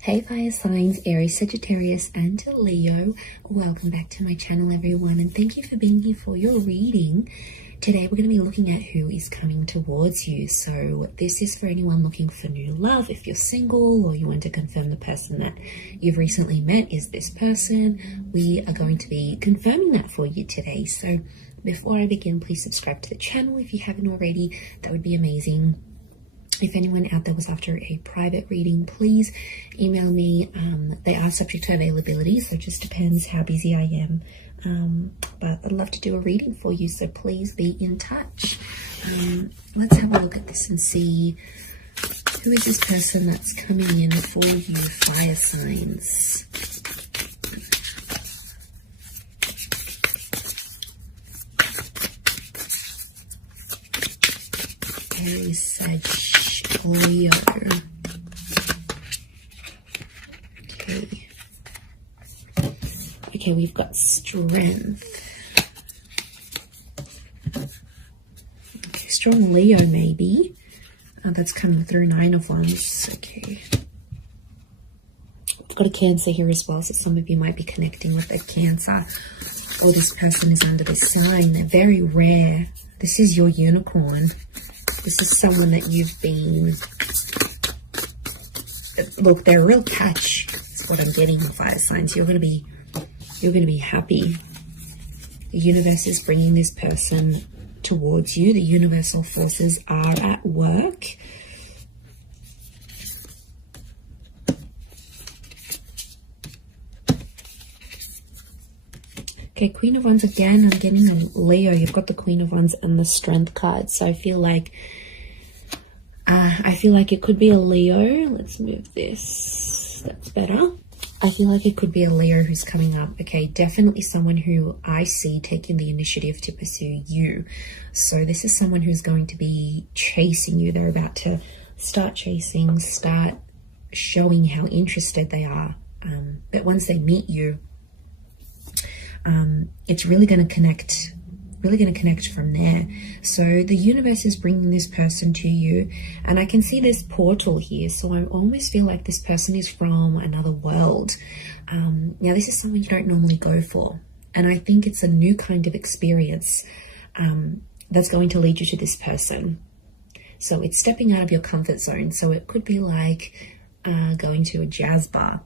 Hey fire signs, Aries, Sagittarius and Leo. Welcome back to my channel everyone, and thank you for being here for your reading. Today we're going to be looking at who is coming towards you. So this is for anyone looking for new love. If you're single or you want to confirm the person that you've recently met is this person, we are going to be confirming that for you today. So before I begin, please subscribe to the channel if you haven't already. That would be amazing. If anyone out there was after a private reading, please email me. They are subject to availability, so it just depends how busy I am. But I'd love to do a reading for you, so please be in touch. Let's have a look at this and see who is this person that's coming in for you, fire signs. Aries, Sag, Leo. Okay, we've got strength. Okay, strong Leo maybe. That's coming through, 9 of Wands. Okay. We've got a Cancer here as well, so some of you might be connecting with a Cancer. Or this person is under this sign. They're very rare. This is your unicorn. This is someone that you've been... Look, they're a real catch. That's what I'm getting on fire signs. You're going to be happy. The universe is bringing this person towards you. The universal forces are at work. Okay, Queen of Wands again. I'm getting a Leo. You've got the Queen of Wands and the Strength card. So I feel like it could be a Leo. Let's move this. That's better. I feel like it could be a Leo who's coming up. Okay, definitely someone who I see taking the initiative to pursue you. So this is someone who's going to be chasing you. They're about to start chasing, start showing how interested they are. But once they meet you, it's really going to connect from there. So the universe is bringing this person to you, and I can see this portal here, so I almost feel like this person is from another world. Now this is something you don't normally go for, and I think it's a new kind of experience that's going to lead you to this person. So it's stepping out of your comfort zone. So it could be like going to a jazz bar.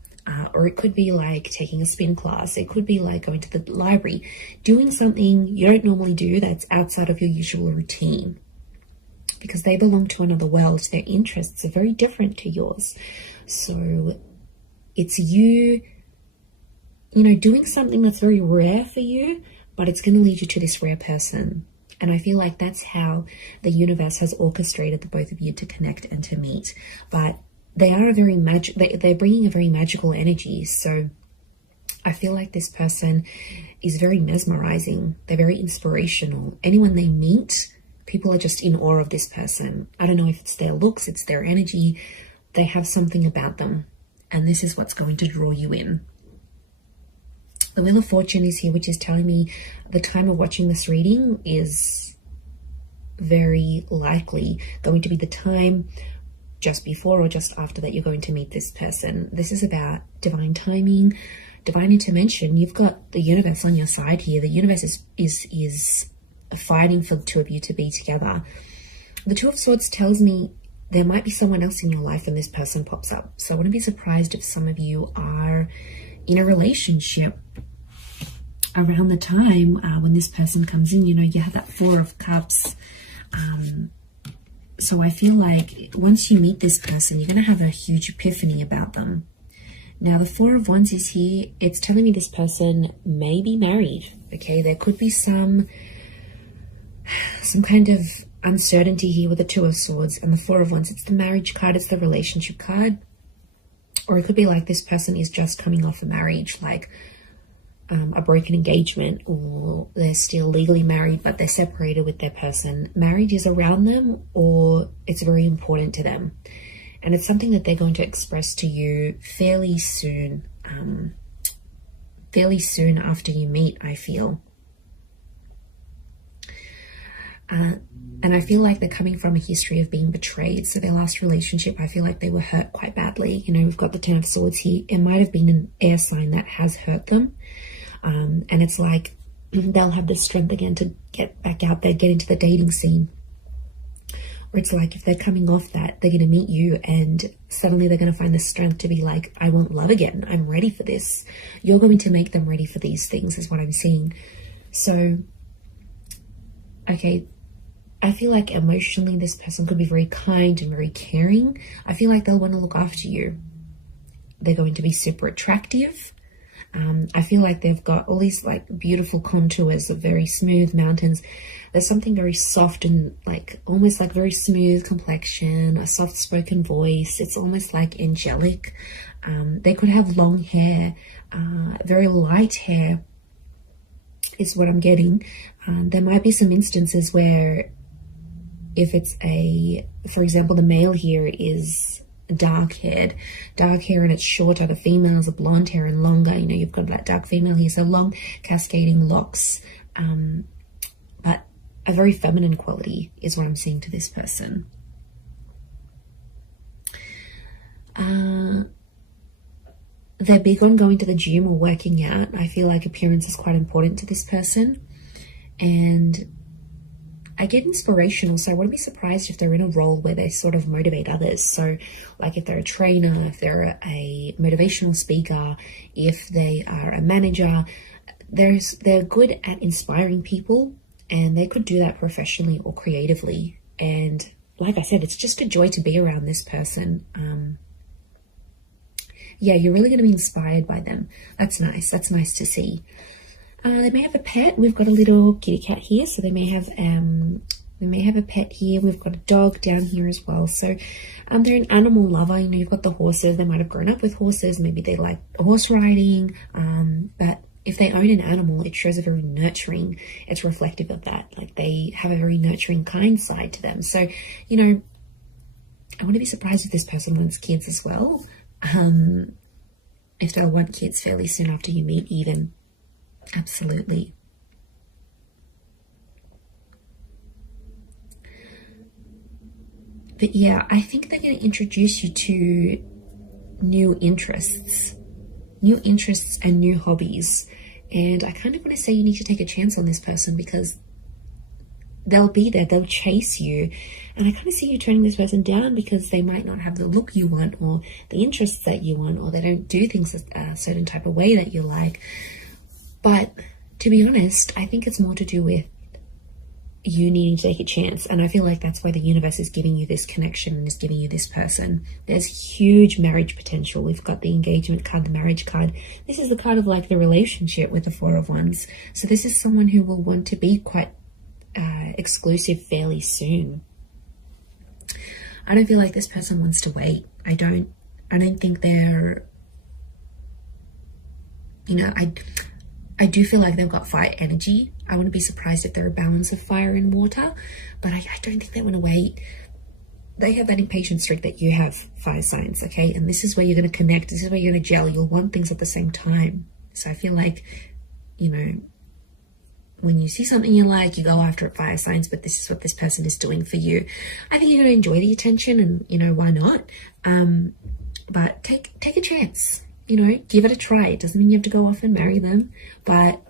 Or it could be like taking a spin class. It could be like going to the library, doing something you don't normally do that's outside of your usual routine, because they belong to another world. Their interests are very different to yours. So it's you doing something that's very rare for you, but it's going to lead you to this rare person. And I feel like that's how the universe has orchestrated the both of you to connect and to meet. But they are a very they're bringing a very magical energy. So I feel like this person is very mesmerizing. They're very inspirational. Anyone they meet, people are just in awe of this person. I don't know if it's their looks, it's their energy. They have something about them, and this is what's going to draw you in. The Wheel of Fortune is here, which is telling me the time of watching this reading is very likely going to be the time just before or just after that you're going to meet this person. This is about divine timing, divine intervention. You've got the universe on your side here. The universe is fighting for the two of you to be together. The Two of Swords tells me there might be someone else in your life when this person pops up. So I wouldn't be surprised if some of you are in a relationship around the time when this person comes in. You have that Four of Cups. So I feel like once you meet this person, you're going to have a huge epiphany about them. Now, the Four of Wands is here. It's telling me this person may be married. Okay, there could be some kind of uncertainty here with the Two of Swords and the Four of Wands. It's the marriage card. It's the relationship card. Or it could be like this person is just coming off a marriage, like a broken engagement, or they're still legally married but they're separated with their person. Marriage is around them, or it's very important to them, and it's something that they're going to express to you fairly soon after you meet, I feel. And I feel like they're coming from a history of being betrayed. So their last relationship, I feel like they were hurt quite badly. You know, we've got the Ten of Swords here. It might have been an air sign that has hurt them. And it's like they'll have the strength again to get back out there, get into the dating scene. Or it's like if they're coming off that, they're going to meet you and suddenly they're going to find the strength to be like, I want love again. I'm ready for this. You're going to make them ready for these things is what I'm seeing. So, okay, I feel like emotionally this person could be very kind and very caring. I feel like they'll want to look after you. They're going to be super attractive. I feel like they've got all these like beautiful contours of very smooth mountains. There's something very soft and like almost like very smooth complexion, a soft spoken voice. It's almost like angelic. They could have long hair, very light hair is what I'm getting. There might be some instances where if it's for example, the male here is dark hair and it's shorter. The females are blonde hair and longer. You know, you've got that dark female here, so long cascading locks, but a very feminine quality is what I'm seeing to this person. They're big on going to the gym or working out. I feel like appearance is quite important to this person, and I get inspirational, so I wouldn't be surprised if they're in a role where they sort of motivate others. So like if they're a trainer, if they're a motivational speaker, if they are a manager, they're good at inspiring people, and they could do that professionally or creatively. And like I said, it's just a joy to be around this person. Yeah, you're really going to be inspired by them. That's nice. That's nice to see. They may have a pet. We've got a little kitty cat here, so they may have a pet here. We've got a dog down here as well. So they're an animal lover. You know, you've got the horses. They might have grown up with horses. Maybe they like horse riding. But if they own an animal, it shows a very nurturing. It's reflective of that. Like they have a very nurturing, kind side to them. So, you know, I wouldn't be surprised if this person wants kids as well. If they'll want kids fairly soon after you meet, even. Absolutely. But yeah, I think they're going to introduce you to new interests and new hobbies. And I kind of want to say you need to take a chance on this person because they'll be there, they'll chase you. And I kind of see you turning this person down because they might not have the look you want or the interests that you want, or they don't do things a certain type of way that you like. But to be honest, I think it's more to do with you needing to take a chance. And I feel like that's why the universe is giving you this connection and is giving you this person. There's huge marriage potential. We've got the engagement card, the marriage card. This is the card of like the relationship with the Four of Wands. So this is someone who will want to be quite exclusive fairly soon. I don't feel like this person wants to wait. I don't think they're, you know, I do feel like they've got fire energy. I wouldn't be surprised if they're a balance of fire and water, but I don't think they want to wait. They have that impatient streak that you have, fire signs, okay? And this is where you're going to connect. This is where you're going to gel. You'll want things at the same time. So I feel like, you know, when you see something you like, you go after it, fire signs, but this is what this person is doing for you. I think you're going to enjoy the attention and, you know, why not? But take a chance. You know, give it a try. It doesn't mean you have to go off and marry them, but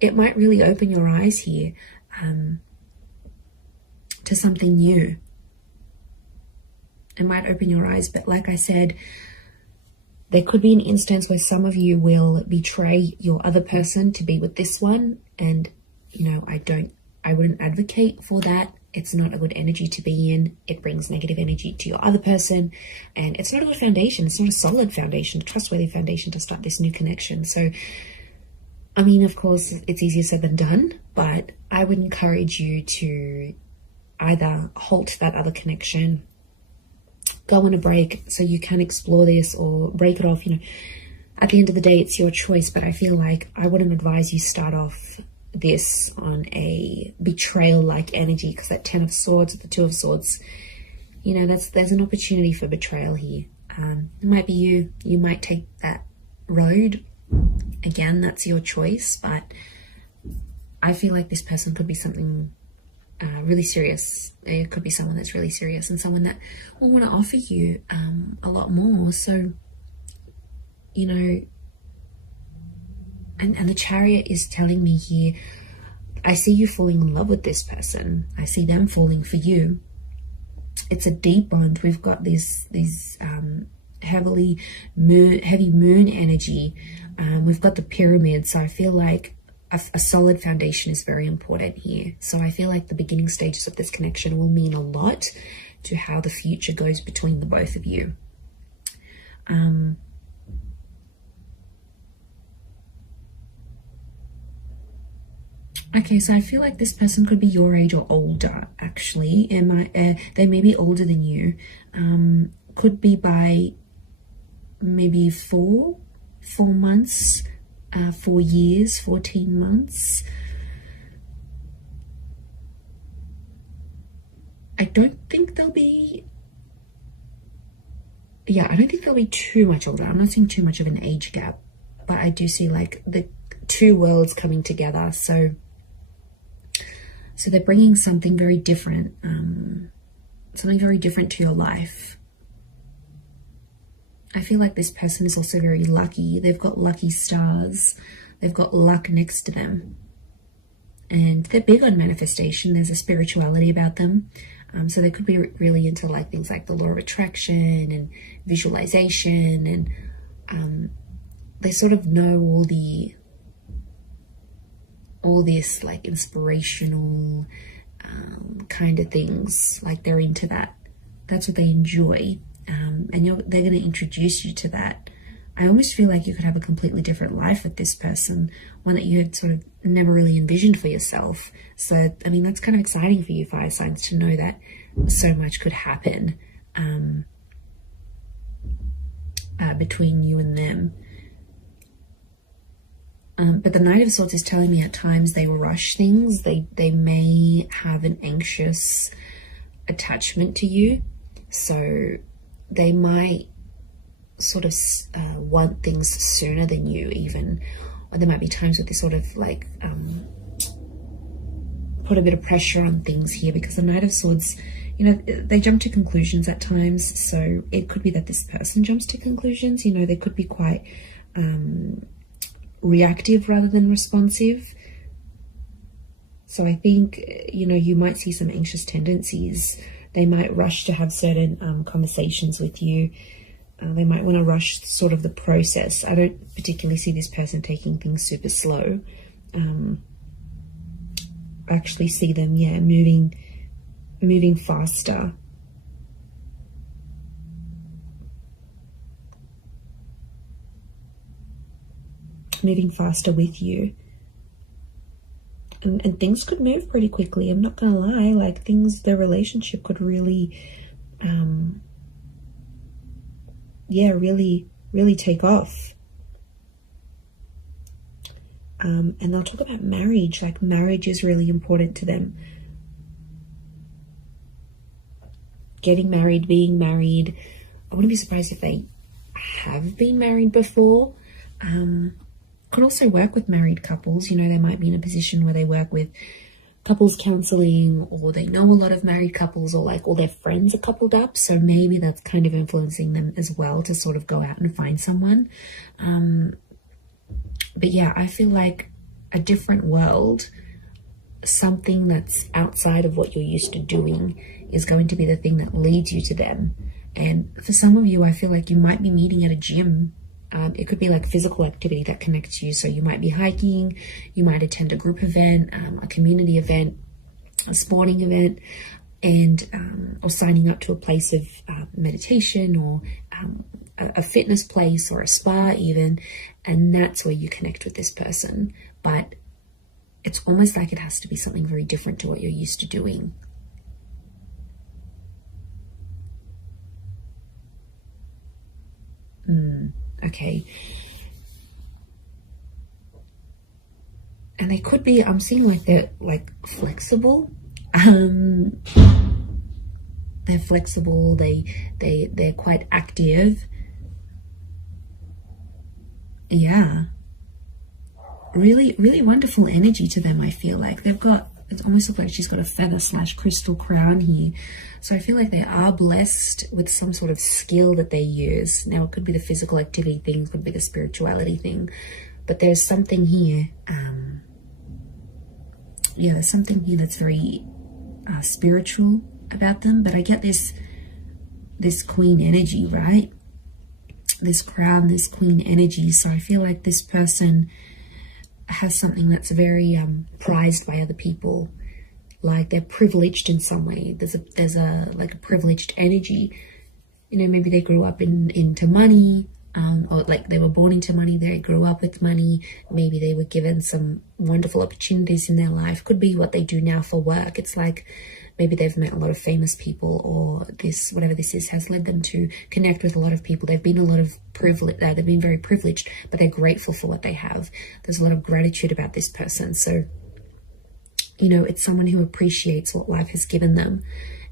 it might really open your eyes here to something new. It might open your eyes, but like I said, there could be an instance where some of you will betray your other person to be with this one, and you know, I wouldn't advocate for that. It's not a good energy to be in. It brings negative energy to your other person, and it's not a good foundation. It's not a solid foundation, a trustworthy foundation to start this new connection. So, I mean, of course, it's easier said than done, but I would encourage you to either halt that other connection, go on a break so you can explore this, or break it off. You know, at the end of the day, it's your choice, but I feel like I wouldn't advise you start off this on a betrayal-like energy, because that Ten of Swords, the Two of Swords, you know, there's an opportunity for betrayal here. It might be you might take that road. Again, that's your choice, but I feel like this person could be something really serious. It could be someone that's really serious and someone that will want to offer you a lot more. So, you know, and the Chariot is telling me here, I see you falling in love with this person. I see them falling for you. It's a deep bond. We've got these heavy moon energy. We've got the pyramid. So I feel like a solid foundation is very important here. So I feel like the beginning stages of this connection will mean a lot to how the future goes between the both of you. Okay, so I feel like this person could be your age or older, actually. They may be older than you. Could be by maybe 4 months, 4 years, 14 months. I don't think they'll be too much older. I'm not seeing too much of an age gap, but I do see like the two worlds coming together. So they're bringing something very different, to your life. I feel like this person is also very lucky. They've got lucky stars. They've got luck next to them. And they're big on manifestation. There's a spirituality about them. So they could be really into like things like the law of attraction and visualization. And they sort of know all this like inspirational kind of things. Like they're into that. That's what they enjoy. And they're going to introduce you to that. I almost feel like you could have a completely different life with this person, one that you had sort of never really envisioned for yourself. So, I mean, that's kind of exciting for you fire signs to know that so much could happen between you and them. But the Knight of Swords is telling me at times they rush things. They may have an anxious attachment to you. So they might sort of want things sooner than you even. Or there might be times where they sort of like put a bit of pressure on things here, because the Knight of Swords, you know, they jump to conclusions at times. So it could be that this person jumps to conclusions. You know, they could be quite reactive rather than responsive. So I think, you know, you might see some anxious tendencies. They might rush to have certain conversations with you. They might want to rush sort of the process. I don't particularly see this person taking things super slow. I actually see them, moving faster. Moving faster with you. And things could move pretty quickly. I'm not gonna lie, like their relationship could really, really take off. And they'll talk about marriage, like marriage is really important to them. Getting married, being married. I wouldn't be surprised if they have been married before. Could also work with married couples. You know, they might be in a position where they work with couples counseling, or they know a lot of married couples, or like all their friends are coupled up. So maybe that's kind of influencing them as well to sort of go out and find someone. But yeah, I feel like a different world, something that's outside of what you're used to doing, is going to be the thing that leads you to them. And for some of you, I feel like you might be meeting at a gym. It could be like physical activity that connects you. So you might be hiking, you might attend a group event, a community event, a sporting event, and or signing up to a place of meditation, or a fitness place, or a spa even. And that's where you connect with this person. But it's almost like it has to be something very different to what you're used to doing. Okay. And they could be, I'm seeing like they're like flexible. They're flexible, they're quite active. Yeah. Really, really wonderful energy to them, I feel like. They've got it almost looks like she's got a feather / crystal crown here. So I feel like they are blessed with some sort of skill that they use. Now, it could be the physical activity thing, it could be the spirituality thing, but there's something here. Yeah, there's something here that's very spiritual about them. But I get this queen energy, right? This crown, this queen energy. So I feel like this person has something that's very prized by other people. Like they're privileged in some way. There's a like a privileged energy. You know, maybe they grew up into money, or like they were born into money, they grew up with money. Maybe they were given some wonderful opportunities in their life. Could be what they do now for work. It's like maybe they've met a lot of famous people, or this, whatever this is, has led them to connect with a lot of people. They've been a lot of privilege. They've been very privileged, but they're grateful for what they have. There's a lot of gratitude about this person. So, you know, it's someone who appreciates what life has given them.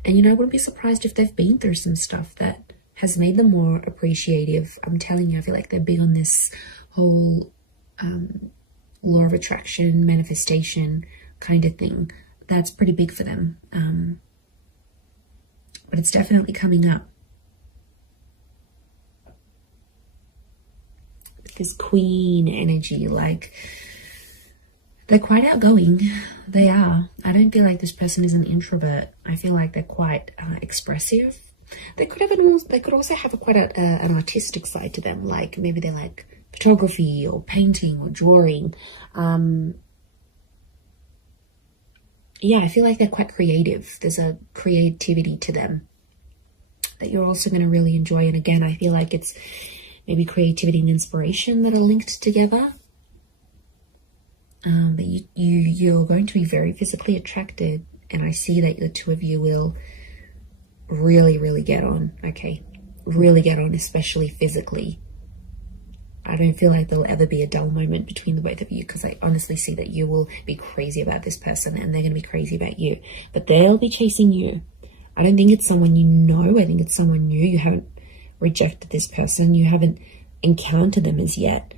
And, you know, I wouldn't be surprised if they've been through some stuff that has made them more appreciative. I'm telling you, I feel like they're big on this whole law of attraction, manifestation kind of thing. That's pretty big for them. But it's definitely coming up. This queen energy, like they're quite outgoing. They are. I don't feel like this person is an introvert. I feel like they're quite expressive. They could also have quite an artistic side to them. Like maybe they like photography or painting or drawing. Yeah, I feel like they're quite creative. There's a creativity to them that you're also going to really enjoy. And again, I feel like it's maybe creativity and inspiration that are linked together. But you're going to be very physically attracted. And I see that the two of you will really, really get on. Okay, really get on, especially physically. I don't feel like there'll ever be a dull moment between the both of you, because I honestly see that you will be crazy about this person and they're going to be crazy about you. But they'll be chasing you. I don't think it's someone you know. I think it's someone new. You haven't rejected this person. You haven't encountered them as yet.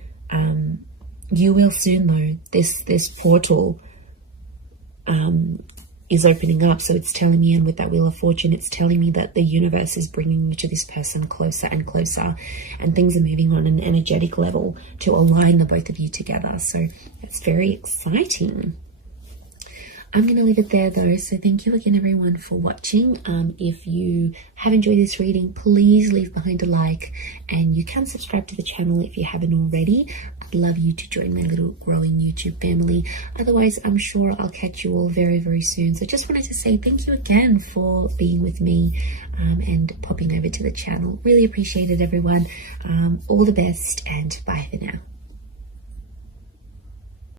You will soon, though. This portal is opening up. So it's telling me, and with that Wheel of Fortune, it's telling me that the universe is bringing you to this person closer and closer, and things are moving on an energetic level to align the both of you together. So it's very exciting. I'm going to leave it there though. So thank you again, everyone, for watching. If you have enjoyed this reading, please leave behind a like, and you can subscribe to the channel if you haven't already. I'd love you to join my little growing YouTube family. Otherwise, I'm sure I'll catch you all very, very soon. So just wanted to say thank you again for being with me and popping over to the channel. Really appreciate it, everyone. All the best, and bye for now.